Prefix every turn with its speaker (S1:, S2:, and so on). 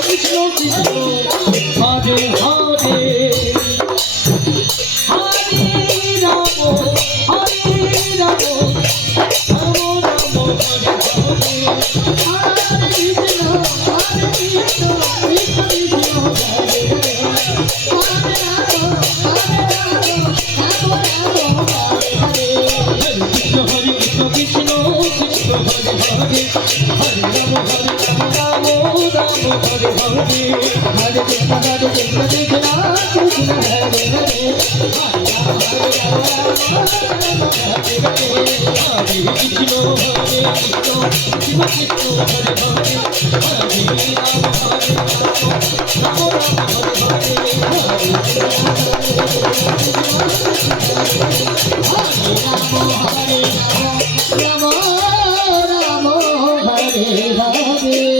S1: Krishna Krishna Hare Hare
S2: Hare Ram Hare Ram Ram Ram
S1: Hare Hare Hare Hare Hare Hare Hare
S2: Hare